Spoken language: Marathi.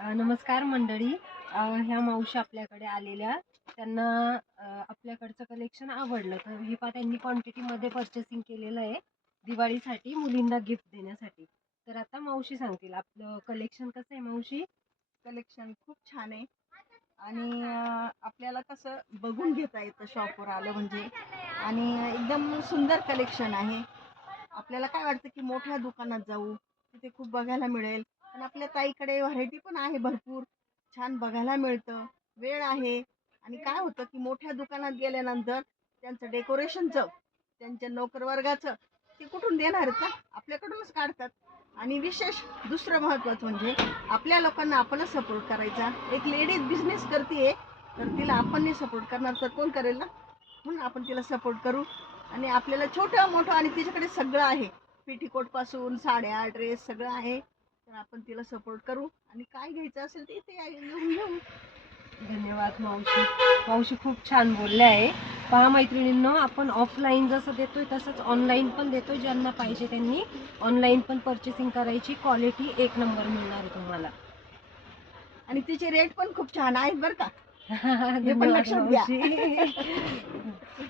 नमस्कार मंडळी. ह्या मावशी आपल्याकडे आलेल्या. त्यांना आपल्याकडचं कलेक्शन आवडलं, तर हे पहा त्यांनी क्वांटिटीमध्ये पर्चेसिंग केलेलं आहे दिवाळीसाठी, मुलींना गिफ्ट देण्यासाठी. तर आता मावशी सांगतील आपलं कलेक्शन कसं आहे. मावशी, कलेक्शन खूप छान आहे आणि आपल्याला कसं बघून घेता येतं शॉपवर आलं म्हणजे. आणि एकदम सुंदर कलेक्शन आहे. आपल्याला काय वाटतं की मोठ्या दुकानात जाऊ, तिथे खूप बघायला मिळेल, पण आपल्या ताईकडे व्हरायटी पण आहे भरपूर, छान बघायला मिळतं, वेळ आहे. आणि काय होतं की मोठ्या दुकानात गेल्यानंतर त्यांचं डेकोरेशनचं, त्यांच्या नोकरवर्गाचं ते कुठून देणार आहेत ना, आपल्याकडूनच काढतात. आणि विशेष दुसरं महत्त्वाचं म्हणजे आपल्या लोकांना आपणच सपोर्ट करायचा. एक लेडीज बिझनेस करते, तर तिला आपण नाही सपोर्ट करणार तर कोण करेल ना. म्हणून आपण तिला सपोर्ट करू. आणि आपल्याला छोटं मोठं आणि तिच्याकडे सगळं आहे, पेटीकोट पासून साड्या ड्रेस सगळं आहे, तर आपण तिला सपोर्ट करू आणि काय घ्यायचं असेल ते इथे येऊन घेऊ. धन्यवाद मावशी. मावशी खूप छान बोलल्या आहे. पहा मैत्रिणींनो, आपण ऑफलाईन जसं देतोय तसंच ऑनलाईन पण देतोय. ज्यांना पाहिजे त्यांनी ऑनलाईन पण पर्चेसिंग करायची. क्वालिटी एक नंबर मिळणार आहे तुम्हाला. आणि तिचे रेट पण खूप छान आहेत बरं का, हे पण धन्यवाद लक्षात घ्या. मावशी.